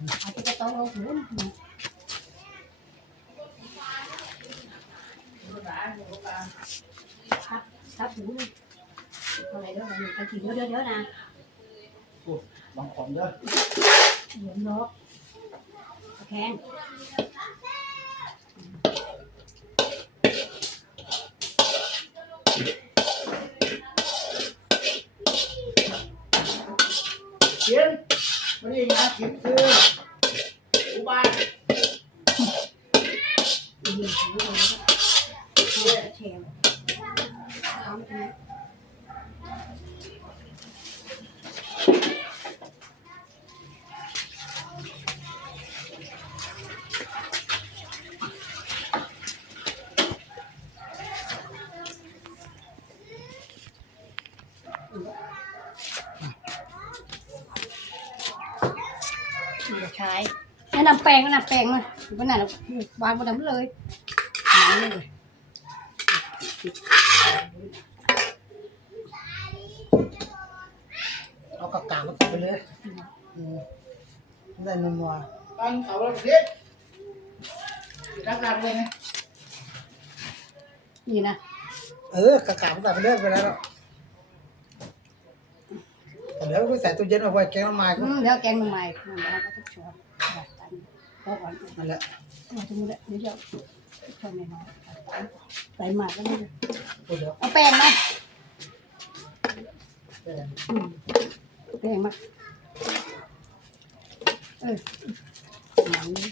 อาจจะไปโต๊ะเราหูนะครับหูนะอะ ไรเด้อไปกินเดี๋ยวเดี๋ยวนะบางของเด้อเหมือนนกแข็งกินไม่ได้งานกินคืออุบายยืนหูเลยแข็งพร้อมกัน ใช้แนะนำแปลงแนะนำแปลงมาวันไหนเราวางบนนั้นเลยหายเลยเอากากกามาใส่ไปเลยอืมได้นัวตั้งเขาแล้วเด็ดรักรักเลยนะนี่นะ ๆเออกากกามาใส่ไปเลยไปแล้ว เดี๋ยวไปใส่ตู้เย็นเอาไว้แกงน้ำมันอืมเดี๋ยวแกงใหม่มันแล้วก็ทุกช้อนแบบนั้นพอก่อนนั่นแหละมาตรงนี้แหละเดี๋ยวจะช้อนน้อยๆใส่หมากก็ได้พูดเดี๋ยวเอาแป้งมาแกงอืมแป้งมาเออหนังนี้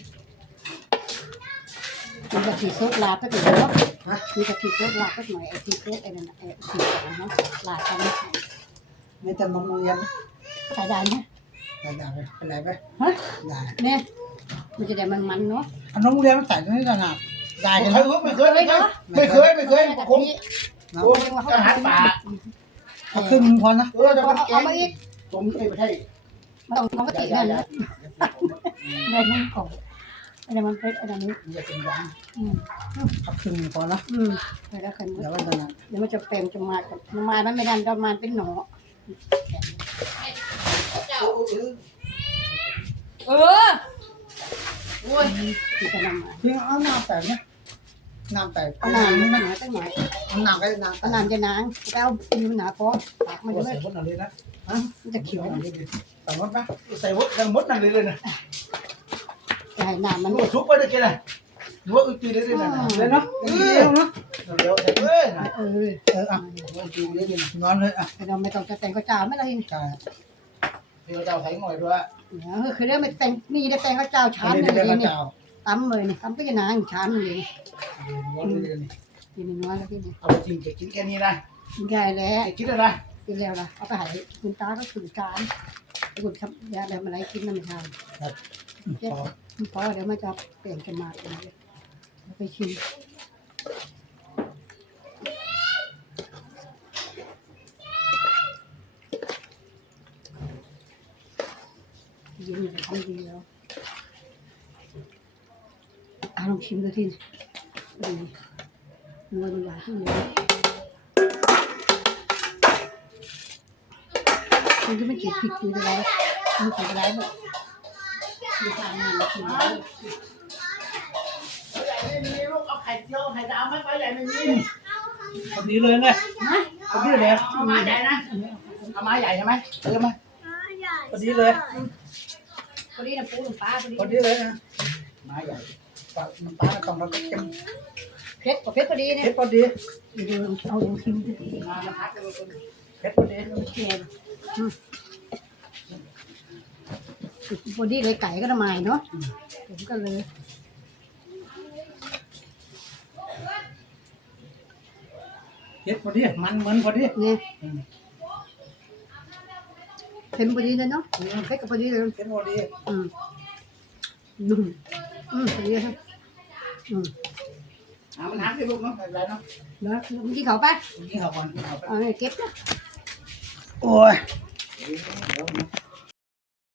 มีกะทิสดลาบก็ถึงแล้วฮะมีกะทิสดลาบก็หน่อยไอ้ที่สดไอ้นั่นน่ะไอ้ที่สดเนาะลาบกัน ไม่ใส่ไม่แต่นมโรงเรียนใส่ได้ไหมได้ได้ไปเป็นไรไปฮะได้เนี่ยมันจะได้มันมันๆเนาะเอานมโรงเรียนมาใส่ตรงนี้ขนาดได้ไม่กันเคนะยไม่เคยไม่เคยไม่เคยไม่เคยกะผมทินะผมอาหารป่าเอาครึ่งหนึ่งพอนะเออจะเอาเป็นแกเอางมาอีกผมไม่ใช่มันต้องต้องกะทินั่นนะเดี๋ยวมันก่อนไอ้นั่นมันเป็นไอ้นั่นนี่อย่าเป็นยังอืมเอาครึ่งหนึ่งพอนะอืมไปแล้วกันเดี๋ยวมันจะนั่นเดี๋ยวมันจะเป็นจะมากับมามันไม่ดันจะมาเป็นหนอ เออโอ้ยที่จะนำมาพี่เอาน้ำใส่ไหมน้ำใส่เอาหนามมันหนาตั้งหน่อยเอาน้ำก็น้ำเอาหนามจะนางแก้วมีมันหนาพอปากมันจะไม่ใส่ไม่บนอะไรนะฮะมันจะเขียวใส่บนปะใส่วัดยังมดนั่นเลยเลยนะให้หนามมันมันซุกไปได้แค่ไหนหรือว่าอึดตีได้เลยนะเลยเนาะเดี๋ยวเนาะ เดี๋ยวเอ้ยนะเออเอออะอึดตีได้เลยนอนเลยอะเราไม่ต้องจะแต่งก็จ่าไม่ได้ใช่เดี๋ยวเจ้าใส่หน่อยด้วยเนี่ยคือเรื่องไม่แต่งนี่ได้แต่งก็เจ้าชานเดี๋ยวนี่เดี๋ยวนี่เจ้าตั้มเลยนี่ตั้มก็จะนางชานเลยกินน้อยแล้วพี่นี่เอาไปกินจะกินแค่นี้นะกินใหญ่แล้วจะกินอะไรกินแล้วนะเอาไปให้คุณตาก็ถึงการคุณทำยาแบบอะไรกินมันไม่ทานพอเพราะเดี๋ยวมันจะเปลี่ยนกันมาเลยไปชิม ยินดีทำดีแล้วอะลองชิมดูทีดีนัวมันหวานขึ้นเลยคุณจะไม่เก็บผิดดูอะไรมันผิดอะไรบ้างดูทางงานมาชิมแล้วใหญ่ไม่มีลูกเอาไข่เจียวไข่ดาวไม่ไปใหญ่ไม่มีพอดีเลยเนี่ยเอาที่ไหนเอามาใหญ่นะเอามาใหญ่ใช่ไหมเออมาพอดีเลย พอดีนะปูน้ำปลาพอดีพอดีเลยนะมาใหญ่ปลาน้ำปลาต้องเราเค็มเผ็ดกับเผ็ดพอดีเนี่ยเผ็ดพอดีเดี๋ยวเอาลงชิมดูมามาพักกันเลยเผ็ดพอดีแกงพอดีเลยไก่ก็ทำไมเนาะผมก็เลยเผ็ดพอดีมันเหมือนพอดีเนี่ย เค็มพอดีเลยเนาะเผ็ดกับพอดีเลยเผ็ดพอดีอืมอืมอืมพอดีครับอืมหามันหักที่ลูกเนาะอะไรเนาะแล้วเมื่อกี้เขาไปนี่ครับวันเอาเก็บนะโอ้ยเดี๋ยว